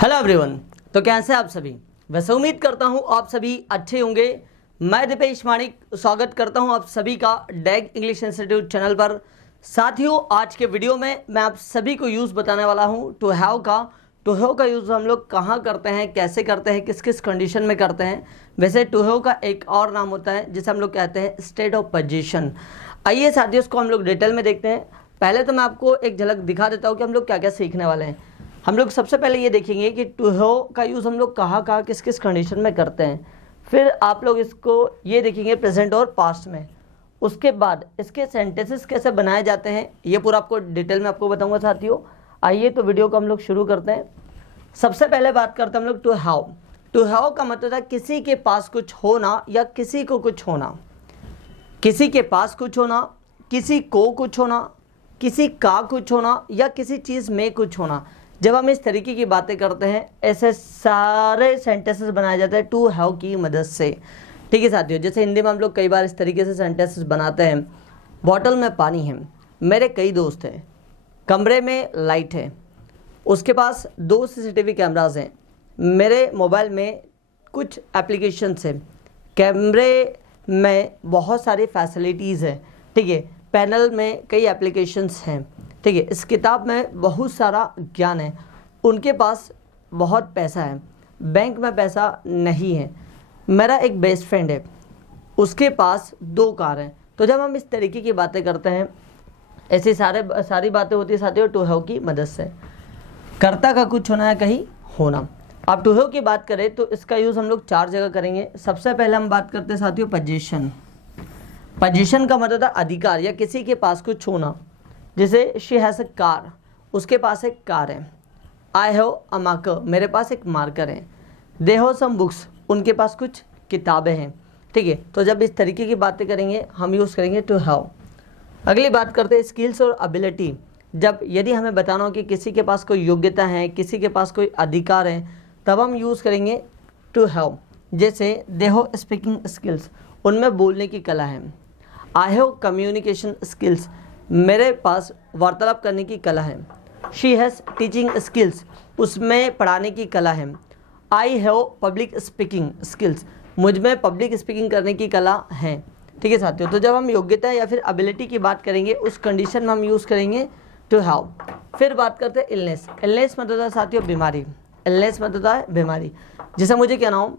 Hello everyone. तो कैसे आप सभी? वैसे उम्मीद करता हूं आप सभी अच्छे होंगे। मैं दीपेश माणिक स्वागत करता हूं आप सभी का डैग इंग्लिश इंस्टीट्यूट चैनल पर। साथियों, आज के वीडियो में मैं आप सभी को यूज़ बताने वाला हूं टू हैव का। टू हैव का यूज़ हम लोग कहाँ करते हैं, कैसे करते हैं, किस किस कंडीशन में करते हैं। वैसे टू हैव का एक और नाम होता है जिसे हम लोग कहते हैं स्टेट ऑफ पोजीशन। आइए साथियों, उसको हम लोग डिटेल में देखते हैं। पहले तो मैं आपको एक झलक दिखा देता हूँ कि हम लोग क्या क्या सीखने वाले हैं। हम लोग सबसे पहले ये देखेंगे कि टू हैव का यूज़ हम लोग कहाँ कहाँ किस किस कंडीशन में करते हैं। फिर आप लोग इसको ये देखेंगे प्रेजेंट और पास्ट में। उसके बाद इसके सेंटेंसेस कैसे बनाए जाते हैं ये पूरा आपको डिटेल में आपको बताऊंगा साथियों। आइए तो वीडियो को हम लोग शुरू करते हैं। सबसे पहले बात करते हैं हम लोग टू हैव। टू हैव का मतलब है किसी के पास कुछ होना या किसी को कुछ होना। किसी के पास कुछ होना, किसी को कुछ होना, किसी का कुछ होना या किसी चीज़ में कुछ होना। जब हम इस तरीके की बातें करते हैं ऐसे सारे सेंटेंसेस बनाए जाते हैं टू हैव की मदद से। ठीक है साथियों, जैसे हिंदी में हम लोग कई बार इस तरीके से सेंटेंसेस बनाते हैं। बॉटल में पानी है, मेरे कई दोस्त हैं, कमरे में लाइट है, उसके पास 2 CCTV कैमराज हैं, मेरे मोबाइल में कुछ एप्लीकेशंस हैं, कैमरे में बहुत सारी फैसिलिटीज़ हैं। ठीक है, पैनल में कई एप्लीकेशंस हैं। ठीक है, इस किताब में बहुत सारा ज्ञान है, उनके पास बहुत पैसा है, बैंक में पैसा नहीं है, मेरा एक बेस्ट फ्रेंड है, उसके पास 2 कार हैं। तो जब हम इस तरीके की बातें करते हैं ऐसी सारी बातें होती है साथियों टू हैव की मदद से। कर्ता का कुछ होना है कहीं होना। अब टू हैव की बात करें तो इसका यूज़ हम लोग 4 जगह करेंगे। सबसे पहले हम बात करते हैं साथियों पोजीशन। पोजीशन का मतलब है अधिकार या किसी के पास कुछ होना। जैसे शी हैज़ अ कार, उसके पास एक कार है। आई हैव अ मार्कर, मेरे पास एक मार्कर है। दे हैव सम बुक्स, उनके पास कुछ किताबें हैं। ठीक है, तो जब इस तरीके की बातें करेंगे हम यूज़ करेंगे टू हैव। अगली बात करते हैं स्किल्स और एबिलिटी। जब यदि हमें बताना हो कि किसी के पास कोई योग्यता है, किसी के पास कोई अधिकार है, तब हम यूज़ करेंगे टू हैव। जैसे दे हैव स्पीकिंग स्किल्स, उनमें बोलने की कला है। आई हैव कम्युनिकेशन स्किल्स, मेरे पास वार्तालाप करने की कला है। शी हैज़ टीचिंग स्किल्स, उसमें पढ़ाने की कला है। I have public speaking skills, मुझ में पब्लिक स्पीकिंग करने की कला है। ठीक है साथियों, तो जब हम योग्यता या फिर एबिलिटी की बात करेंगे उस कंडीशन में हम यूज़ करेंगे टू हैव। फिर बात करते हैं इलनेस। इलनेस मतलब होता है साथियों बीमारी। इलनेस मतलब होता है बीमारी। जैसे मुझे कहना हो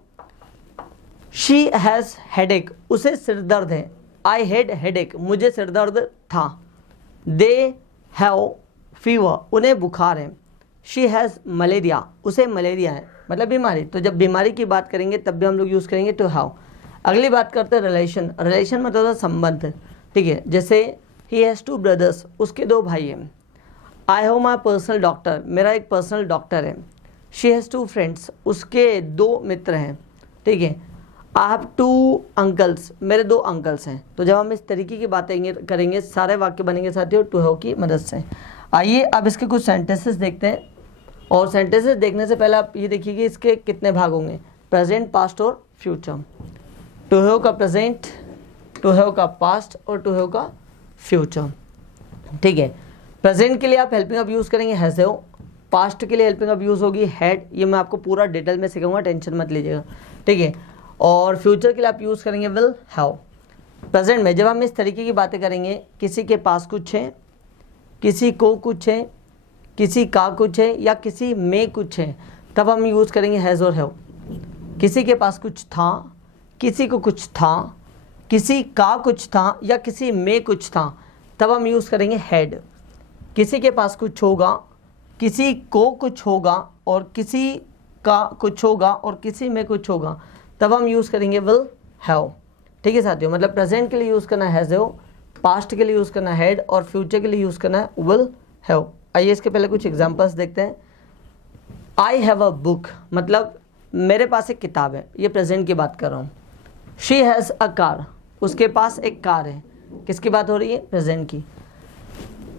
शी हैज़ हेडेक, उसे सिर दर्द है। आई हैड हेडेक, मुझे सिर दर्द था। दे हैव फीवर, उन्हें बुखार है। शी हैज़ मलेरिया, उसे मलेरिया है, मतलब बीमारी। तो जब बीमारी की बात करेंगे तब भी हम लोग यूज़ करेंगे टू हैव। अगली बात करते हैं रिलेशन। रिलेशन मतलब होता है संबंध। ठीक है, जैसे ही हैज़ 2 ब्रदर्स, उसके 2 भाई हैं। I have my personal doctor, मेरा एक पर्सनल डॉक्टर है। शी हैज़ 2 फ्रेंड्स, उसके 2 मित्र हैं। ठीक है, आई हैव 2 अंकल्स, मेरे 2 अंकल्स हैं। तो जब हम इस तरीके की बातें करेंगे सारे वाक्य बनेंगे साथियों टू हैव की मदद से। आइए अब इसके कुछ सेंटेंसेस देखते हैं। और सेंटेंसेस देखने से पहले आप ये देखिए कि इसके कितने भाग होंगे, प्रेजेंट, पास्ट और फ्यूचर। टू हैव का प्रेजेंट, टू हैव का पास्ट और टू हैव का फ्यूचर। ठीक है, प्रेजेंट के लिए आप हेल्पिंग अब यूज़ करेंगे हैज़ हैव। पास्ट के लिए हेल्पिंग अब यूज़ होगी हैड। ये मैं आपको पूरा डिटेल में सिखाऊंगा, टेंशन मत लीजिएगा। ठीक है, और फ्यूचर के लिए आप यूज़ करेंगे विल हैव। प्रेजेंट में जब हम इस तरीके की बातें करेंगे किसी के पास कुछ है, किसी को कुछ है, किसी का कुछ है या किसी में कुछ है, तब हम यूज़ करेंगे हैज़ और हैव। किसी के पास कुछ था, किसी को कुछ था, किसी का कुछ था या किसी में कुछ था, तब हम यूज़ करेंगे हैड। किसी के पास कुछ होगा, किसी को कुछ होगा और किसी का कुछ होगा और किसी में कुछ होगा, तब हम यूज़ करेंगे विल हैव। ठीक है साथियों, मतलब प्रेजेंट के लिए यूज़ करना है हैज़ हैव, पास्ट के लिए यूज़ करना है हैड और फ्यूचर के लिए यूज़ करना है विल हैव। आइए इसके पहले कुछ एग्जांपल्स देखते हैं। आई हैव अ बुक, मतलब मेरे पास एक किताब है, ये प्रेजेंट की बात कर रहा हूँ। शी हैज़ अ कार, उसके पास एक कार है, किसकी बात हो रही है, प्रेजेंट की।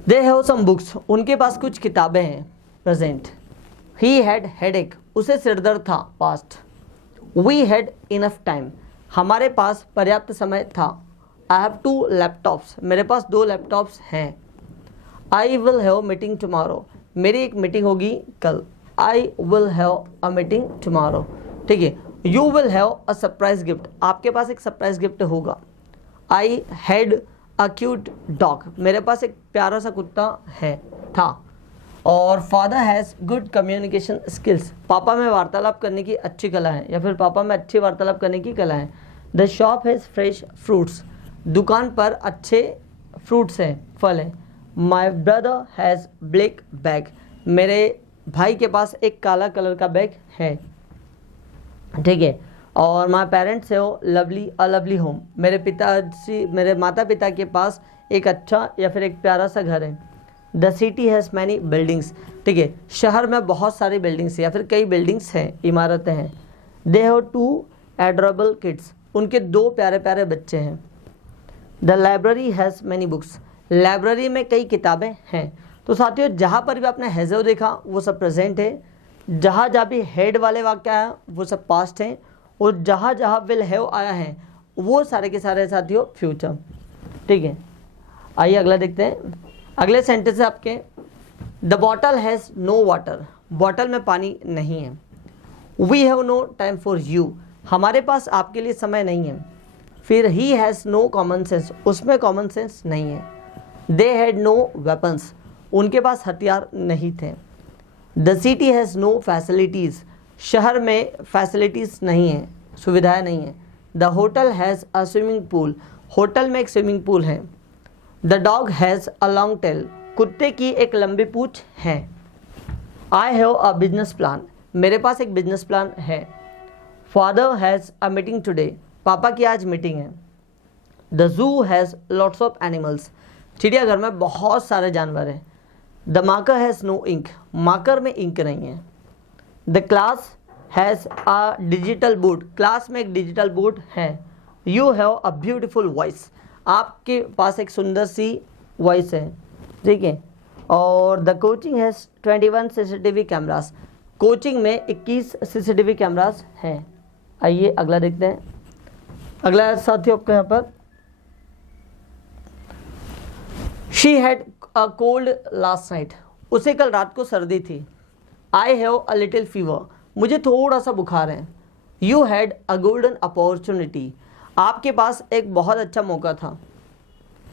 दे हैव सम बुक्स, उनके पास कुछ किताबें हैं, प्रेजेंट। ही हैड हेडेक, उसे सिरदर्द था, past. We had enough time, हमारे पास पर्याप्त समय था। आई हैव 2 लैपटॉप्स, मेरे पास 2 लैपटॉप्स हैं। I will have meeting tomorrow, मेरी एक मीटिंग होगी कल। I will have a meeting tomorrow. ठीक है, you will have a surprise gift, आपके पास एक सरप्राइज गिफ्ट होगा। I had a cute dog, मेरे पास एक प्यारा सा कुत्ता है था। और father has good communication skills, पापा में वार्तालाप करने की अच्छी कला है, या फिर पापा में अच्छी वार्तालाप करने की कला है। The shop has fresh fruits, दुकान पर अच्छे फ्रूट्स हैं, फल हैं। My brother has black bag, मेरे भाई के पास एक काला कलर का बैग है। ठीक है, और माई पेरेंट्स हो लवली अ लवली होम, मेरे माता पिता के पास एक अच्छा या फिर एक प्यारा सा घर है। The city has many buildings, ठीक है, शहर में बहुत सारी बिल्डिंग्स या फिर कई बिल्डिंग्स हैं, इमारतें हैं। दे हैव 2 एडोरेबल किड्स, उनके 2 प्यारे प्यारे बच्चे हैं। The library has many books, library में कई किताबें हैं। तो साथियों, जहाँ पर भी आपने हैज़ देखा वो सब प्रेजेंट है, जहाँ जहाँ भी हेड वाले वाक्य आया वो सब पास्ट हैं, और जहाँ जहाँ विल हैव आया है वो सारे के सारे साथियों फ्यूचर। ठीक है, आइए अगला देखते हैं। अगले सेंटेंस है आपके, the bottle has no water, bottle में पानी नहीं है। We have no time for you, हमारे पास आपके लिए समय नहीं है। फिर he has no common sense, उसमें कॉमन सेंस नहीं है। दे हैड नो वेपन्स, उनके पास हथियार नहीं थे। The city has no facilities, शहर में फैसिलिटीज़ नहीं है, सुविधाएं नहीं है। The hotel has a swimming pool, hotel में एक स्विमिंग पूल है। The dog has a long tail, कुत्ते की एक लंबी पूंछ है। I have a business plan, मेरे पास एक बिजनेस प्लान है। Father has a meeting today, पापा की आज मीटिंग है। The zoo has lots of animals, चिड़ियाघर में बहुत सारे जानवर हैं। The marker has no ink, marker में इंक नहीं है। The class has a digital board, class में एक डिजिटल बोर्ड है। You have a beautiful voice, आपके पास एक सुंदर सी वॉइस है। ठीक है, और the coaching has 21 CCTV cameras, coaching में 21 CCTV कैमरास हैं। आइए अगला देखते हैं। अगला साथियों आपका यहाँ पर, she had a cold last night, उसे कल रात को सर्दी थी। I have a little fever, मुझे थोड़ा सा बुखार है। You had a golden opportunity, आपके पास एक बहुत अच्छा मौका था।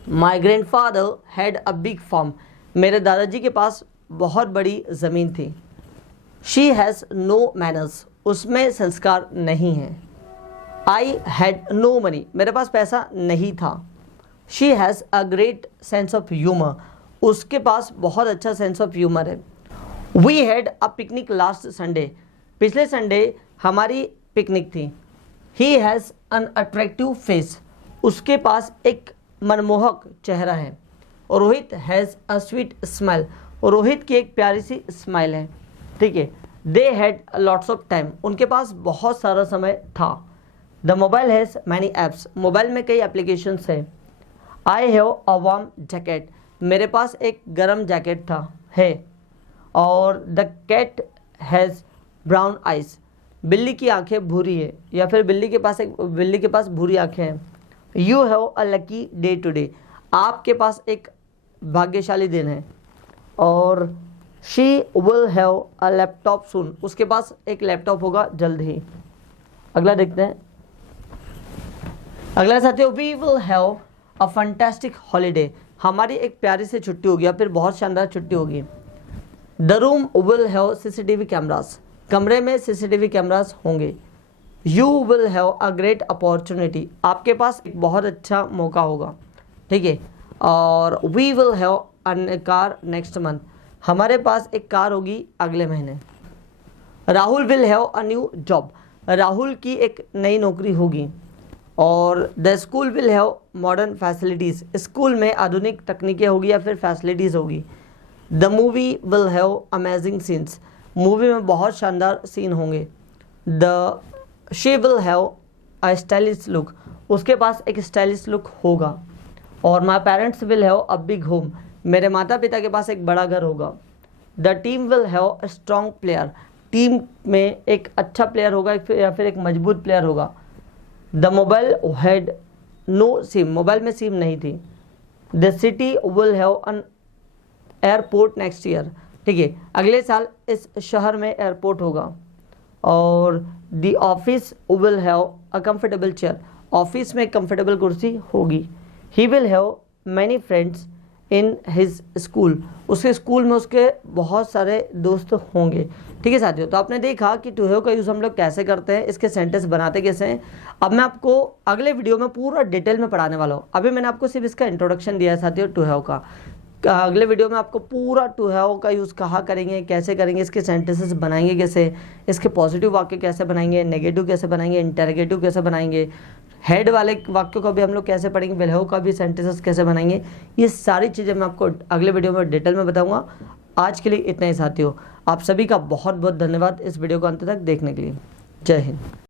My grandfather had a big farm, मेरे दादाजी के पास बहुत बड़ी ज़मीन थी। शी हैज़ नो मैनर्स, उसमें संस्कार नहीं है। आई हैड नो मनी, मेरे पास पैसा नहीं था। She has a great sense of humour, उसके पास बहुत अच्छा सेंस ऑफ ह्यूमर है। We had a picnic last Sunday, पिछले संडे हमारी पिकनिक थी। He has an attractive face, उसके पास एक मनमोहक चेहरा है। और Rohit has a sweet smile, और रोहित की एक प्यारी सी स्माइल है। ठीक है, they had lots of time, उनके पास बहुत सारा समय था। The mobile has many apps, mobile में कई एप्लीकेशंस है। I have a warm jacket, मेरे पास एक गर्म जैकेट था है। और the cat has brown eyes, बिल्ली की आंखें भूरी है, या फिर बिल्ली के पास भूरी आंखें हैं। You have a lucky day today, आपके पास एक भाग्यशाली दिन है। और she will have a laptop soon, उसके पास एक लैपटॉप होगा जल्द ही। अगला देखते हैं। अगला साथियों, we will have a fantastic holiday, हमारी एक प्यारी सी छुट्टी होगी या फिर बहुत शानदार छुट्टी होगी। The room will have CCTV cameras, कमरे में CCTV कैमरास होंगे। You will have a great opportunity, आपके पास एक बहुत अच्छा मौका होगा। ठीक है, और we will have a car next month, हमारे पास एक कार होगी अगले महीने। Rahul will have a new job, Rahul की एक नई नौकरी होगी। और the school will have modern facilities, school में आधुनिक तकनीकें होगी या फिर फैसिलिटीज़ होगी। The movie will have amazing scenes, movie में बहुत शानदार सीन होंगे। The she will have a stylish look, उसके पास एक स्टाइलिश लुक होगा। और my parents will have a big home, मेरे माता पिता के पास एक बड़ा घर होगा। The team will have a strong player, team में एक अच्छा प्लेयर होगा या फिर एक मजबूत प्लेयर होगा। The mobile had no sim, mobile में सिम नहीं थी। The city will have an airport next year, ठीक है, अगले साल इस शहर में एयरपोर्ट होगा। और the office will have a comfortable chair, office में कंफर्टेबल कुर्सी होगी। He will have many friends in his school, उसके स्कूल में उसके बहुत सारे दोस्त होंगे। ठीक है साथियों, तो आपने देखा कि टू हैव का यूज़ हम लोग कैसे करते हैं, इसके सेंटेंस बनाते कैसे हैं। अब मैं आपको अगले वीडियो में पूरा डिटेल में पढ़ाने वाला हूँ। अभी मैंने आपको सिर्फ इसका इंट्रोडक्शन दिया है साथियों टू हैव का। अगले वीडियो में आपको पूरा टू हैव का यूज़ कहाँ करेंगे, कैसे करेंगे, इसके सेंटेंसेस बनाएंगे कैसे, इसके पॉजिटिव वाक्य कैसे बनाएंगे, नेगेटिव कैसे बनाएंगे, इंटरोगेटिव कैसे बनाएंगे, हेड वाले वाक्यों को भी हम लोग कैसे पढ़ेंगे, विल हैव का भी सेंटेंसेस कैसे बनाएंगे, ये सारी चीज़ें मैं आपको अगले वीडियो में डिटेल में बताऊंगा। आज के लिए इतना ही साथियों, आप सभी का बहुत बहुत धन्यवाद इस वीडियो को अंत तक देखने के लिए। जय हिंद।